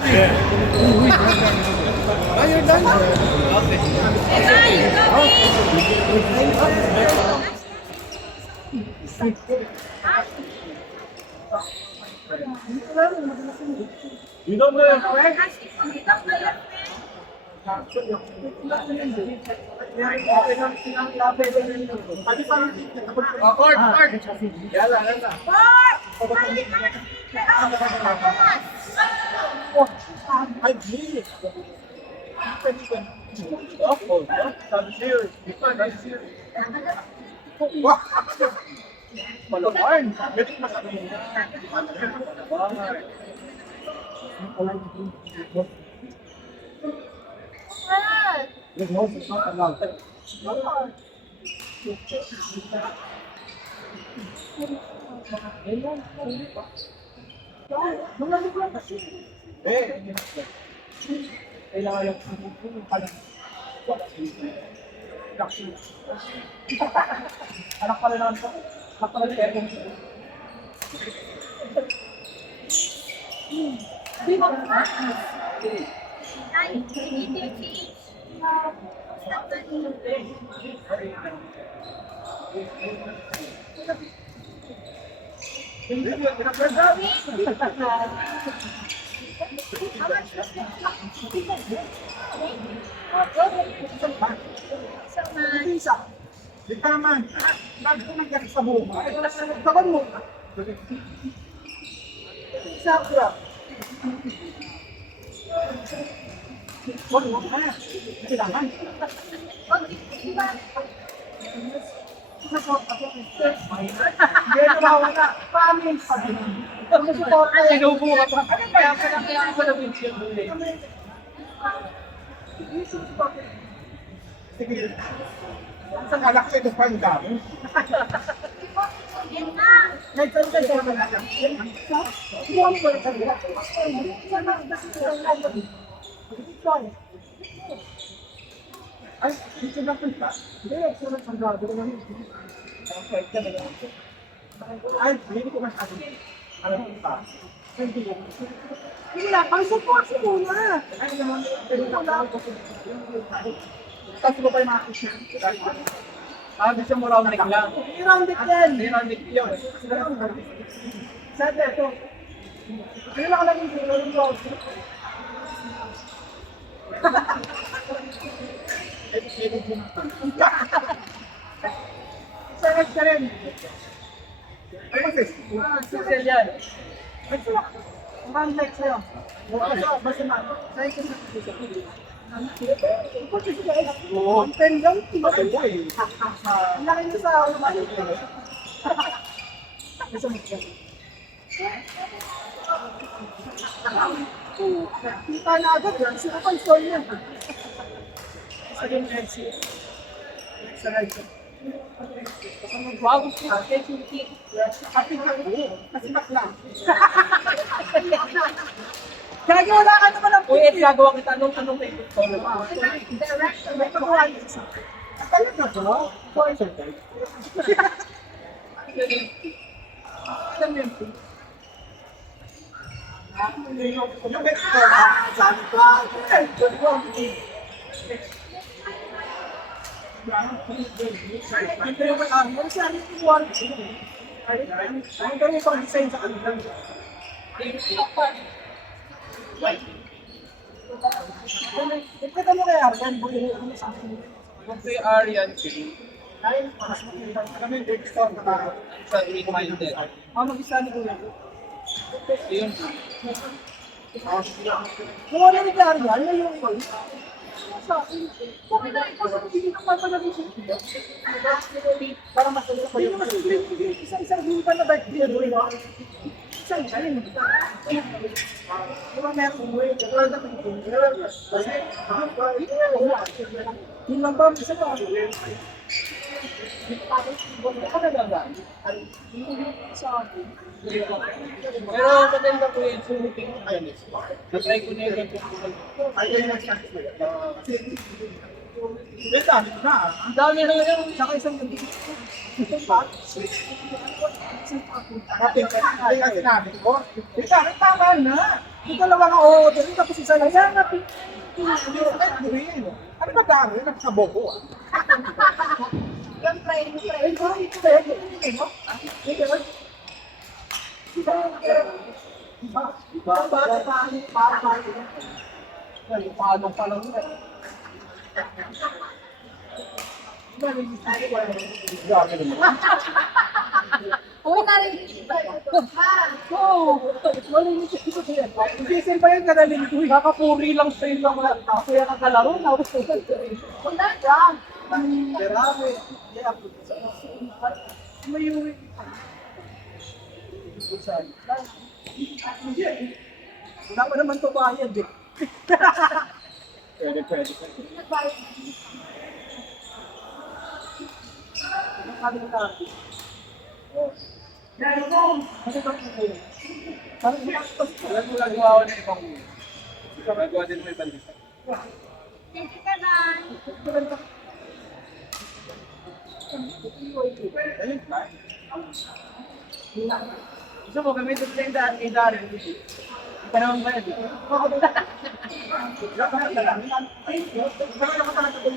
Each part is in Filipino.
Oh, you're done? You don't know your friend? Cord! Yala. Ay, G! Oh, sabi sa'yo. Wah! Malakarn! Pwede ka masabi mo. Kailangan yung anak pala naman ito. Anak pala yung aircon. Di ka naman. Bago ko nagyari sa buho. Bakon mo. Sakura. Huwag mo ka na. Kailangan. Hindi na mawala. Paano yung sabi? Sinubo ka pa. Kaya kailangan ko na windshield ulit. Sige. Isang alak sa ito pa yung dami. Ay, dito na punta. Hindi, sunod sa gado naman. Ay, hindi ko masyado. Ano punta? Hindi lang, ang support muna. Ay, naman, kasi ba pa yung mga kisya? Gusto mo round neck lang? Hindi round neck yan! Hindi round neck yun. Saan ito? Hindi lang lang yung round neck. Sarap ka rin. Ay, sis. Social yan. Round neck sa'yo. Basta na. Sa'yo ka sa oh, pen lang, maganda eh. Ang laki nyo sa ulo. Kita na agad yan, sino pa yung story yan? Sa yung LC. Sa right. Kasi mag-wagos ko, kasi bakla. Gagi, wala ka naman ang puwet. Gagawa kita anong may gusto. Direction, may pagawa niya isa. Talaga ba? Poison type. Alam mo yun? Yung next ko, sabi ko, ito yung may sabi ko, ang ganyan pang design sa kanila. Ipita mo kay Aryan, buli mo sa akin. Kung kay Aryan K, Ay, mas makita. Kami yung big store na tayo. sa Green-Minded, Mag-isa ni Kuya. yun. Kung ano ni Aryan, ano yung iba? Sa akin. Bakit na ikaw sa pagiging ng papalagay siya? Para masaya ko yung isang pa na birthday. Isang rin. Diba meron mo yun? Yun lang ba? Isa ba? Pero maganda po yun, sumuting ko yan. Na-try ko na yun. May dami na. Ang dami na yun. Saka isang gabi. Isang pa. Natin ka na sinabi ko. Ika, tama na. Yung dalawang order, tapos isa lang. Yan na, ano ba dami? Nagkaboko ah. Yung try. Paano pa lang yun. Grabe naman. Oo, narinig. Diesel pa yan kadalhin ko. Nakapuri lang sa iyo mga tao. Kaya kakalaro na. Wala dyan. Grabe. Mayuri. Wala pa naman ito bayad eh. Pwede. Sabi ng tao. Alam mo nagawa ko na ibang gagawa din mo ibang design. Thank you, Kanan. Gusto mo gamitin mo yung idarin. Hindi pa naman ba yun? Connect rin.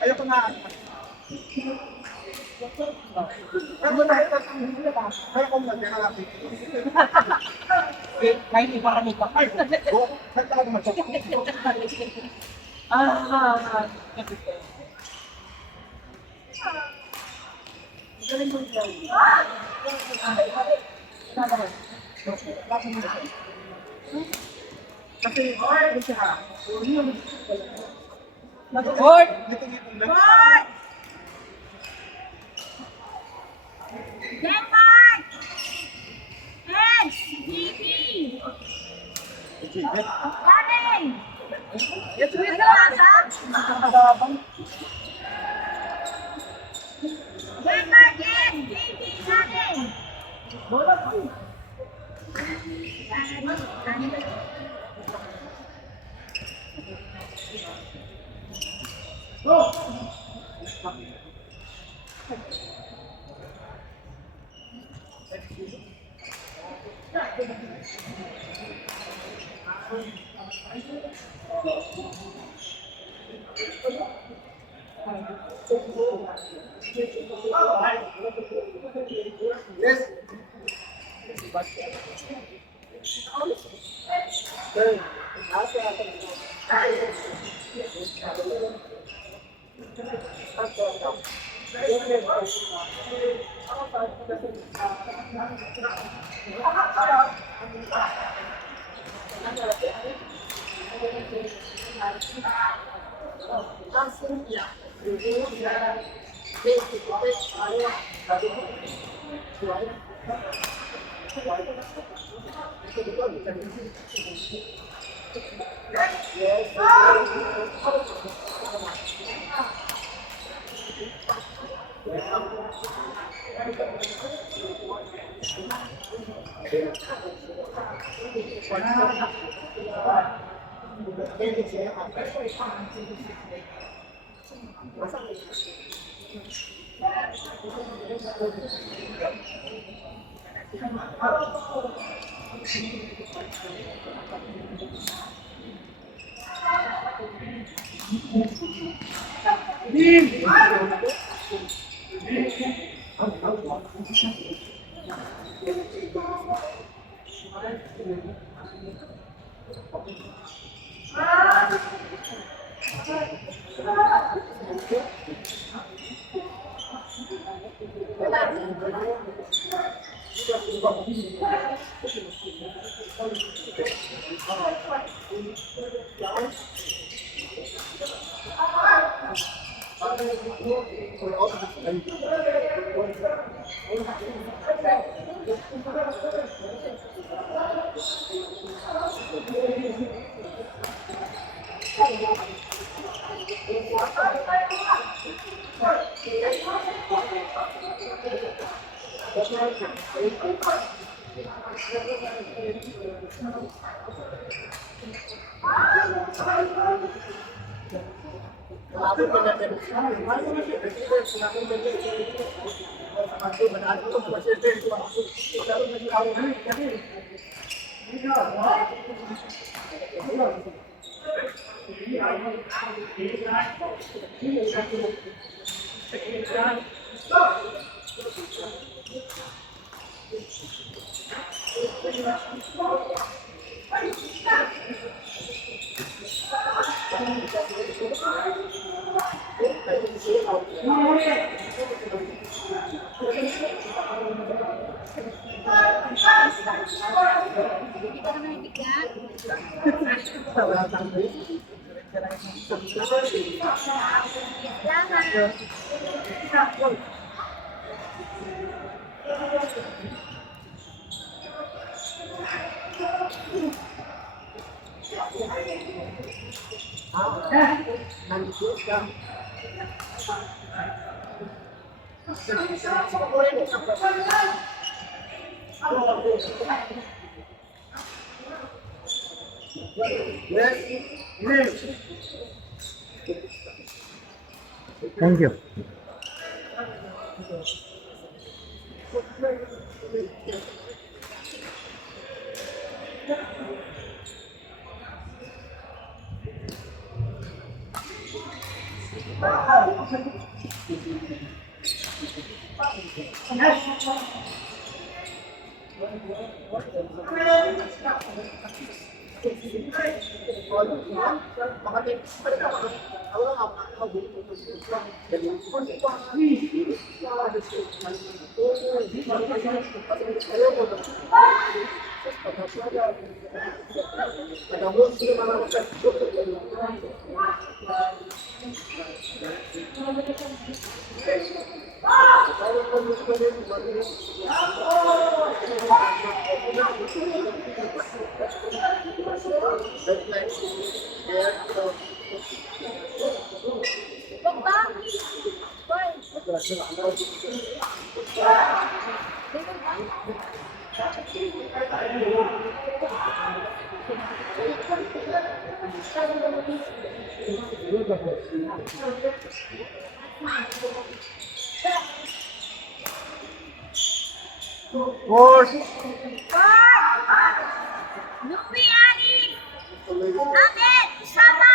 Ayoko na. Pero dahil kaya kung nagkakalapit. Kahit iparami pa. Ay, go. Nagtawag naman siya. Magaling mo yan. Kasi, ano siya? Hoy! Mark! Denmark! Heads! DB! Running! Ano ata? Denmark and DB running! Yes. Hindi ka naman ibigyan. Kailangan. Thank you. Wag ba? Boy. Lupi, Ani! Amin! Sama!